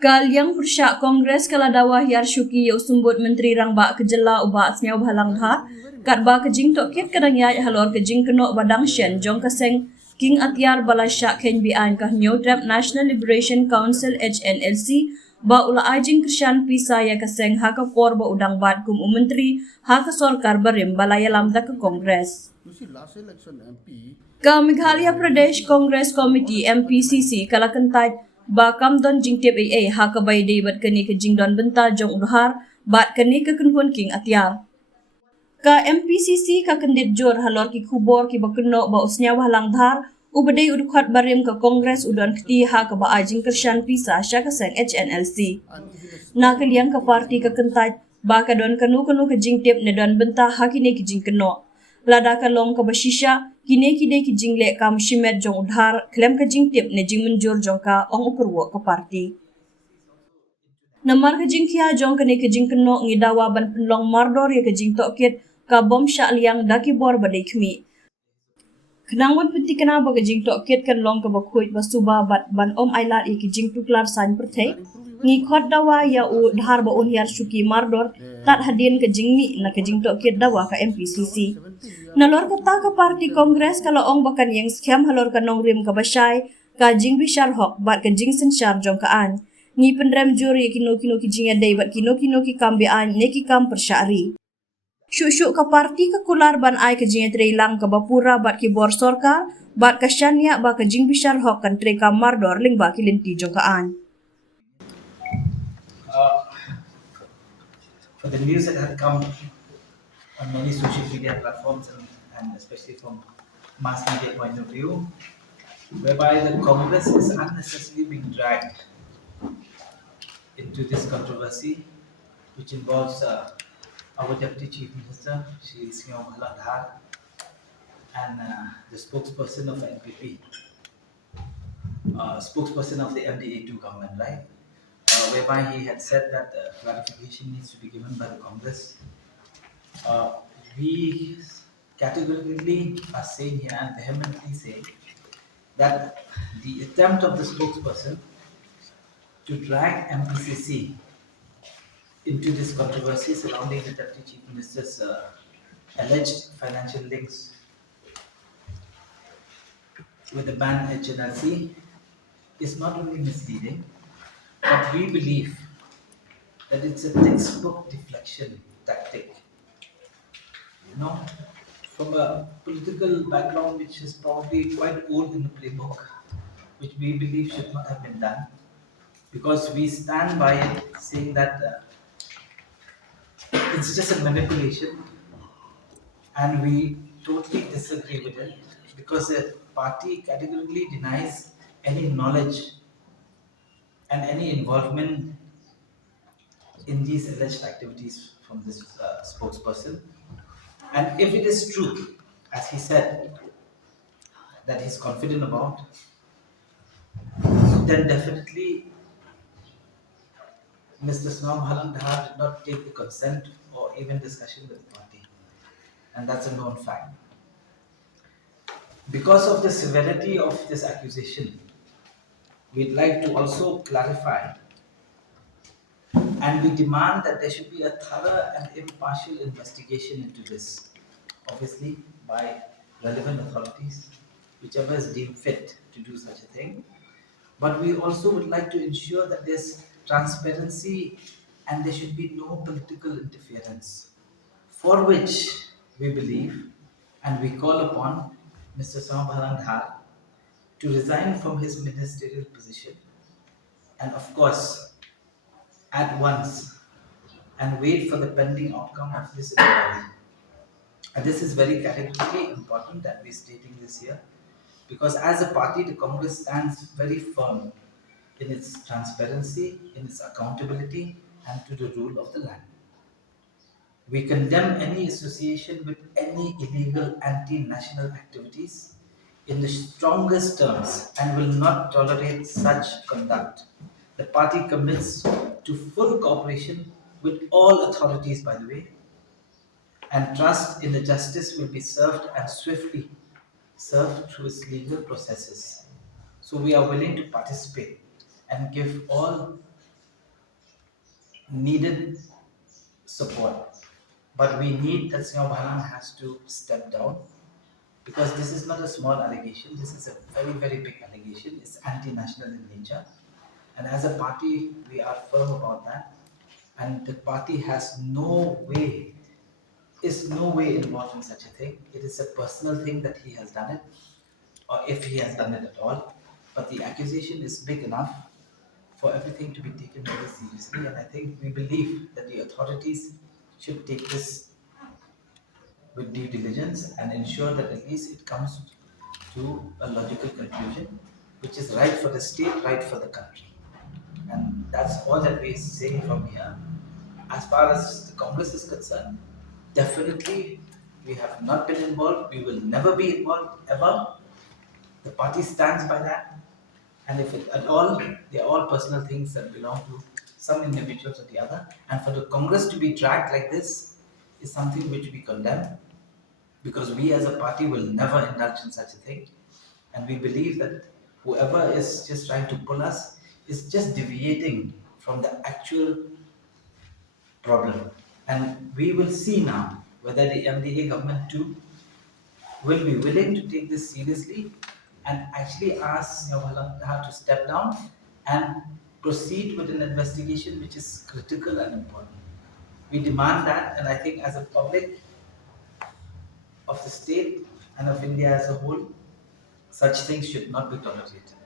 Kalyang Persyak Kongres kala Dawa hiar shuki yo sumbut Menteri Rangba Kejela uba asnyau bhalang dhar kat ba kejing tokit kadang yai halor kejing kenok badang shen jong kaseng king atyar balasyak ken bi an kah new trap National Liberation Council HNLC ba ula ajing kyrshan pisa ya kaseng ha ka por ba udang bat kum menteri ha ka sorkar barim balaya lamda ke Kongres. Ka Meghalaya Pradesh Congress Committee MPCC kala kentai ba kamdon jingtip AA ha ka bay day bat kani ka jingdon benta jong udhar bat kani ka kunhun king atyar. Ka MPCC ka kendit jor halor ki kubor ki bakeno ba usnya walang dhar ubadai udukhat barim ka Kongres udon kti ha ka ba ajing kyrshan pisa sya ka seng HNLC. Na kaliang ka parti ka kentai ba ka don kanu ka jingtip ne don benta ha kini ki jingkynnoh. Lada ka long ka basisya kine ki jingle ka mshimet jong udhar klem ka jingtip ne jing menjur jong ka ong ukurwo ka parti. Namar ka jingkya jong kane ka jingkynnoh ngi Dawa ban penlong mardor ya ka jing tokit ka bom syak liang daki bor badai kmi. Kenang wan peti kena ba ka jing tokit kan long ka bakhuit basuba bat ban om ailat ya ka jing tuklar san perthai ngi khot Dawa ya u dhar ba un hiar shuki mardor tat hadin ka jingmi na ka jing tokit Dawa ka MPCC. Nalor kata ka parti Kongres kalau ong bakan yang scam halor ka nong rim ka basyai ka jing bishar hok bat ka jing sensyar jong ka an. Ngi pendrem juri kino ki jing adai bat kino ki kambi an neki kam persyari. Syuk ka parti ka kular ban ai ka jing treilang ka bapura bat ki bor sorkar bat ka syanya ba ka jing bishar hok kan tre ka mardor ling ba ki linti jong ka an. For the news that had come on many social media platforms and especially from mass media point of view, whereby the Congress is unnecessarily being dragged into this controversy, which involves our Deputy Chief Minister, Shri Syllad, and the spokesperson of NPP, spokesperson of the MDA2 government, right? Whereby he had said that clarification needs to be given by the Congress. We categorically are saying here and vehemently say that the attempt of the spokesperson to drag MPCC into this controversy surrounding the Deputy Chief Minister's alleged financial links with the banned HNLC is not only misleading, but we believe that it's a textbook deflection tactic. You know, from a political background which is probably quite old in the playbook, which we believe should not have been done, because we stand by it saying that it's just a manipulation, and we totally disagree with it because the party categorically denies any knowledge and any involvement in these alleged activities from this spokesperson. And if it is true, as he said, that he's confident about, then definitely Mr. Snom Halandhar did not take the consent or even discussion with the party. And that's a known fact. Because of the severity of this accusation, we'd like to also clarify and we demand that there should be a thorough and impartial investigation into this, obviously by relevant authorities, whichever is deemed fit to do such a thing. But we also would like to ensure that there's transparency and there should be no political interference, for which we believe and we call upon Mr. Samabhalandhar to resign from his ministerial position and, of course, at once and wait for the pending outcome of this inquiry. And this is very categorically important that we're stating this here, because as a party, the Congress stands very firm in its transparency, in its accountability, and to the rule of the land. We condemn any association with any illegal anti-national activities in the strongest terms and will not tolerate such conduct. The party commits to full cooperation with all authorities, by the way, and trust in the justice will be served and swiftly served through its legal processes. So we are willing to participate and give all needed support. But we need that Singapore has to step down because this is not a small allegation. This is a very, very big allegation. It's anti-national in nature. And as a party, we are firm about that. And the party has no way, is no way involved in such a thing. It is a personal thing that he has done it, or if he has done it at all. But the accusation is big enough for everything to be taken very seriously. And I think we believe that the authorities should take this with due diligence and ensure that at least it comes to a logical conclusion, which is right for the state, right for the country. And that's all that we say from here. As far as the Congress is concerned, definitely we have not been involved, we will never be involved ever. The party stands by that. And if it at all, they are all personal things that belong to some individuals or the other. And for the Congress to be dragged like this is something which we condemn because we as a party will never indulge in such a thing. And we believe that whoever is just trying to pull us is just deviating from the actual problem. And we will see now whether the MDA government too will be willing to take this seriously and actually ask Meghalaya to step down and proceed with an investigation which is critical and important. We demand that, and I think as a public of the state and of India as a whole, such things should not be tolerated.